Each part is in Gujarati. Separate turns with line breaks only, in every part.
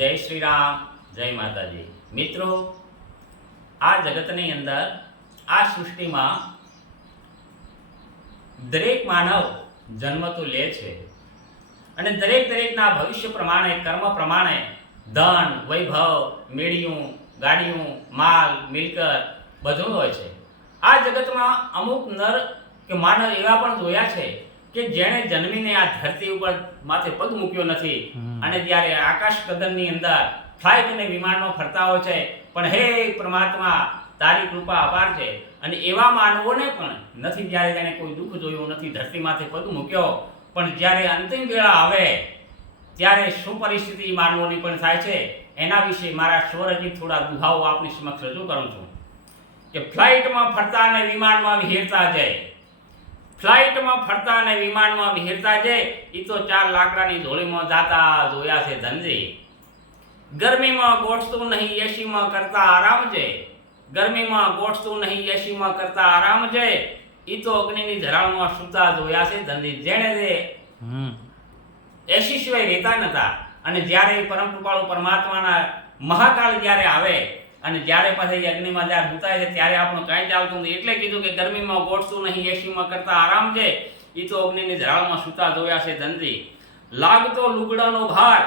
જય શ્રી રામ જય માતાજી. મિત્રો, આ જગતની અંદર, આ સૃષ્ટિમાં દરેક માનવ જન્મ તો લે છે. અને દરેક દરેકના ભવિષ્ય પ્રમાણે, કર્મ પ્રમાણે, ધન, વૈભવ, મેળિયું, ગાડીયું, માલ, મિલકત, બધું હોય છે. આ જગતમાં અમુક નર કે માનવ એવા પણ જોયા છે કે જેણે જન્મીને આ ધરતી ઉપર માથે પગ મૂક્યો નથી અને જ્યારે આકાશ કદનની અંદર ફ્લાઇટ અને વિમાનમાં ફરતા હોય છે પણ હે પ્રમાત્મા તારી કૃપા અપાર છે. અને એવા માનવોને પણ નથી જ્યારે તેને કોઈ દુઃખ જોયું નથી ધરતી માથે પગ મૂક્યો. પણ જ્યારે અંતિમ વેળા આવે ત્યારે શું પરિસ્થિતિ માનવોની પણ થાય છે એના વિશે મારા સ્વરજી થોડા દુહાઓ આપની સમક્ષ રજૂ કરું છું. કે ફ્લાઇટમાં ફરતા અને વિમાનમાં વિહેરતા જાય. ફ્લાઇટમાં ફરતા અને વિમાનમાં વિહેરતા જાય એ તો ચાર લાકડાની ઝોળીમાં જાતા જોયા છે ધનજી. ગરમીમાં ગોઠતું નહીં એસીમાં કરતા આરામ છે ગરમીમાં ગોઠતું નહીં એસીમાં કરતા આરામ છે એ તો અગ્નિની ધરાણમાં સૂતા જોયા છે ધનજી. જેણે
જે
એસી સિવાય રહેતા નતા. અને જ્યારે પરમ કૃપાળુ પરમાત્માના મહાકાળ જ્યારે આવે અને જ્યારે પાછી અગ્નિમાં જ્યારે ભૂતાય છે, ત્યારે આપણું કાંઈ ચાલતું નથી. એટલે કીધું કે ગરમીમાં ગોઠતું નહીં, એસીમાં કરતા આરામ છે. એ તો અગ્નિની ઝાડમાં સૂતા જોયા છે ધનજી. લાગતો લુગડાનો ભાર,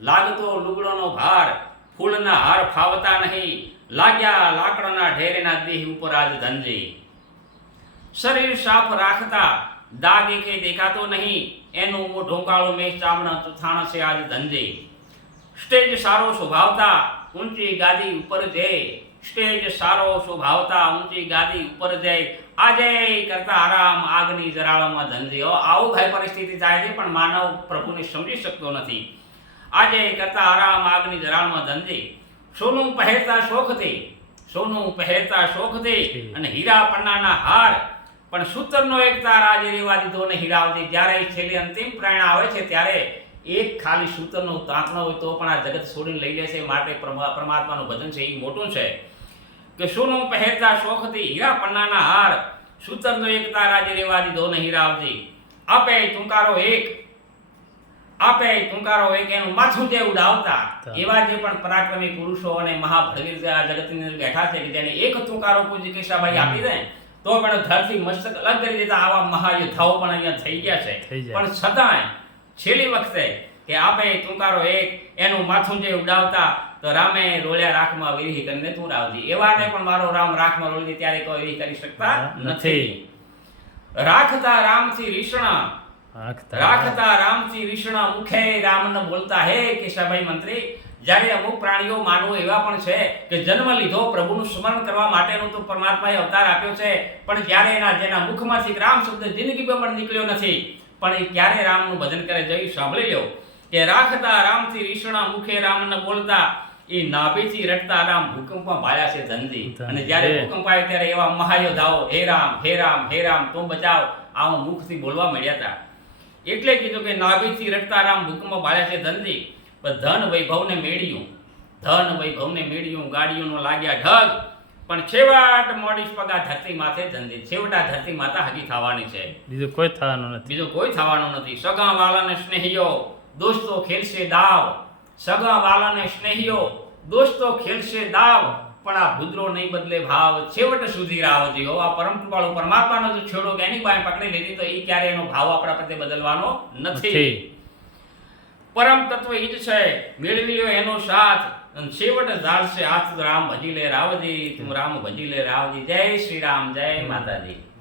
લાગતો લુગડાનો ભાર, ફૂલના હાર ફાવતા નહીં. લાગ્યા લાકડાના ઢેરેના દેહ ઉપર આજ ધનજી. શરીર સાફ રાખતા દાગ એકે દેખાતો નહીં. એનું ઢોકાળો કાળું મેં ચામડા ચુથાણા છે આજ ધનજી. સ્ટેજ સારો શોભાવતા ઊંચી ગાદી ઉપર જઈ સ્ટેજ સારો શોભાવતા ઊંચી ગાદી ઉપર જઈ આજે કરતા આરામ આગની જરાળમાં ધંધે હો, આવું ભાઈ પરિસ્થિતિ થાય છે પણ માનવ પ્રભુને સમજી શકતો નથી. આજે કરતા આરામ આગની જરાળમાં ધંધે સોનું પહેરતા શોખથી સોનું પહેરતા શોખથી અને હીરા પન્નાના હાર. પણ સૂતરનો એક તાર આજે રેવા દીધો ને હીરાવતી જ્યારે એ છેલ્લી અંતિમ પ્રેરણા આવે છે ત્યારે એક ખાલી સૂતરનો ન હોય તો પણ આ જગત છોડીને લઈ લે છે. માટે પરમાત્માનું ભજન છે એ મોટું છે. કે સોનું પહેરતા શોખથી હીરા પન્નાના હાર સૂતરનો એકતા આજે રેવા દીધો ને હીરાવતી આપે ટૂંકારો એક આપે ટૂંકારો એક એનું માથું જે ઉડાવતા. એવા જે પણ પરાક્રમી પુરુષો અને મહાભળવીર જે આ જગતની અંદર બેઠા છે કે જેને એક ટૂંકારો પૂજી કેશાભાઈ આપી દે તો પણ ધરથી મસ્તક અલગ કરી દેતા આવા મહાયુદ્ધાઓ પણ અહીંયા થઈ ગયા છે. પણ છતાંય છેલ્લી વખતે કે આપે ટૂંકારો એક એનું માથું જે ઉડાવતા તો રામે રોળ્યા રાખમાં વિરહી કરીને તું રાવજી. એવાને પણ મારો રામ રાખમાં રોળી ત્યારે કોઈ વિરહી કરી શકતા નથી. રાખતા રામથી રીષણા.
રાખતા.
રાખતા રામથી રીષણા મુખે રામને બોલતા હે કેશાભાઈ મંત્રી જ્યારે અમુક પ્રાણીઓ માનવો એવા પણ છે કે જન્મ લીધો પ્રભુનું સ્મરણ કરવા માટેનો તો પરમાત્માએ અવતાર આપ્યો છે પણ જ્યારે એના જેના મુખમાંથી રામ શબ્દ જિંદગીમાં પણ નીકળ્યો નથી પણ એ ક્યારે રામનું ભજન કરે જઈ સાંભળી લ્યો કે રાખતા રામથી વિષ્ણુ મુખે રામને બોલતા એ નાભીથી રટતા રામ ભૂકંપમાં ભાળ્યા છે ધનજી અને જ્યારે ભૂકંપ આવ્યો ત્યારે એવા મહાયોદ્ધાઓ હે રામ હે રામ હે રામ તો બચાવ આવું મુખથી બોલવા મળ્યા હતા. એટલે કીધું કે નાભીથી રટતા રામ ભૂકંપમાં ભાળ્યા છે ધનજી પણ ધન વૈભવને મેળ્યું. ધન વૈભવને મેળ્યું ગાડીઓનો લાગ્યા ઢગ. પણ છેવટ મોડી પગા ધરતી માથે ધનજી છેવટા ધરતી માતા હજી થવાની છે.
બીજું કોઈ થવાનું નથી.
બીજું કોઈ થવાનું નથી. સગા વાલાને સ્નેહીઓ દોસ્તો ખેલશે દાવ. સગા વાલાને સ્નેહીઓ દોસ્તો ખેલશે દાવ. પણ આ ભૂદરો નહીં બદલે ભાવ. છેવટ સુધી રાવજી હો આ પરમ કૃપાળુ પરમાત્માનો જો છેડો કે એની બાય પકડી લીધી તો એ ક્યારે એનો ભાવ આપણા પ્રત્યે બદલવાનો નથી. પરમ તત્વ ઈ જ છે. મેળવી લ્યો એનો સાથ. અને છેવટ ધારશે હાથ રામ ભજી લે રાવજી તું રામ ભજી લે રાવજી. જય શ્રી રામ જય માતાજી.